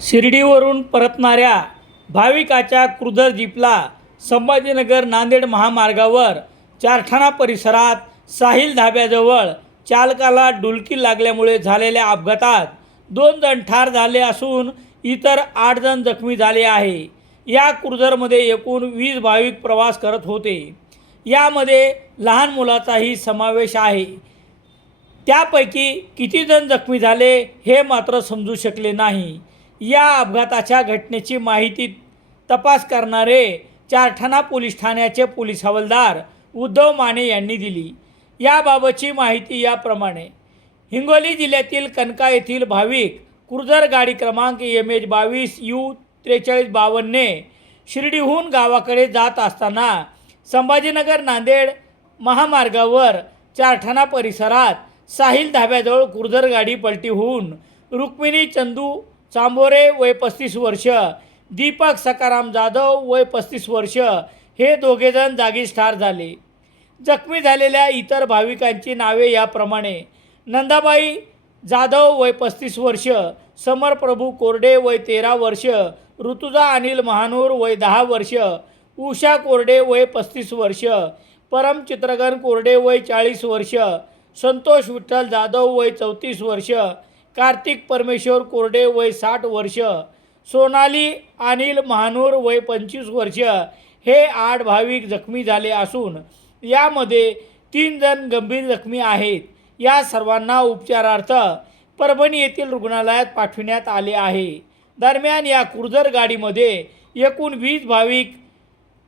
शिर्डीवरून परतणाऱ्या भाविकाच्या क्रुझर जीपला संभाजीनगर नांदेड महामार्गावर चारठाणा परिसरात साहिल धाब्याजवळ चालकाला डुलकी लागल्यामुळे झालेल्या अपघातात दोन जण ठार झाले असून इतर आठ जण जखमी झाले आहे. या क्रुझरमध्ये एकूण वीस भाविक प्रवास करत होते. यामध्ये लहान मुलाचाही समावेश आहे. त्यापैकी किती जण जखमी झाले हे मात्र समजू शकले नाही. या अपघाताच्या घटनेची माहिती तपास करणारे चारठाणा पोलीस ठाण्याचे पोलीस हवालदार उद्धव माने यांनी दिली. याबाबतची माहिती याप्रमाणे. हिंगोली जिल्ह्यातील कनका येथील भाविक क्रुझर गाडी क्रमांक एम एच बावीस यू त्रेचाळीस बावन्नने शिर्डीहून गावाकडे जात असताना संभाजीनगर नांदेड महामार्गावर चारठाणा परिसरात साहिल धाब्याजवळ क्रुझर गाडी पलटी होऊन रुक्मिणी चंदू चांबोरे वय पस्तीस वर्ष दीपक सकाराम जाधव वय पस्तीस वर्ष हे दोघेजण जागीच ठार झाले. जखमी झालेल्या इतर भाविकांची नावे याप्रमाणे नंदाबाई जाधव वय पस्तीस वर्ष समर प्रभू कोरडे वय तेरा वर्ष ऋतुजा अनिल महानूर वय दहा वर्ष उषा कोरडे वय पस्तीस वर्ष परम चित्रगण कोरडे वय चाळीस वर्ष संतोष विठ्ठल जाधव वय चौतीस वर्ष कार्तिक परमेश्वर कोरडे वय साठ वर्ष सोनाली अनिल महानूर वय पंचवीस वर्ष हे आठ भाविक जखमी झाले असून यामध्ये तीन जण गंभीर जखमी आहेत. या सर्वांना उपचारार्थ परभणी येथील रुग्णालयात पाठविण्यात आले आहे. दरम्यान या क्रुझर गाडीमध्ये एकूण वीस भाविक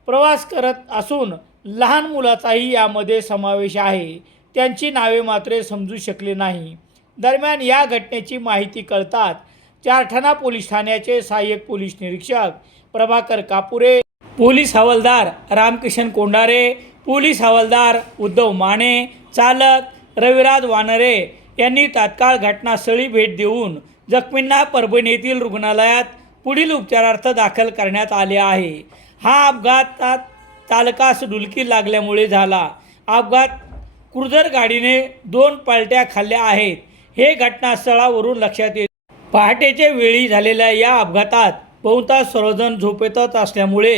प्रवास करत असून लहान मुलाचाही यामध्ये समावेश आहे. त्यांची नावे मात्र समजू शकले नाही. दरम्यान या घटनेची माहिती कळताच चारठाणा पोलीस ठाण्याचे सहाय्यक पोलीस निरीक्षक प्रभाकर कापुरे पोलीस हवालदार रामकिशन कोंडारे पोलीस हवालदार उद्धव माने चालक रविराज वानरे यांनी तात्काळ घटनास्थळी भेट देऊन जखमींना परभणी येथील रुग्णालयात पुढील उपचारार्थ दाखल करण्यात आले आहे. हा अपघातात चालकास डुलकी लागल्यामुळे झाला. अपघात क्रुझर गाडीने दोन पलट्या खाल्ल्या आहेत. हे घटनास्थळावरून लक्षात येत पहाटेच्या वेळी झालेल्या या अपघातात बहुतांश सर्वजण झोपेतच असल्यामुळे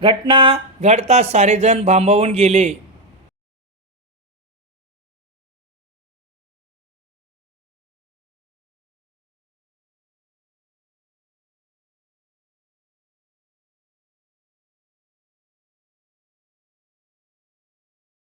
घटना घडताच सारेजण भांबावून गेले.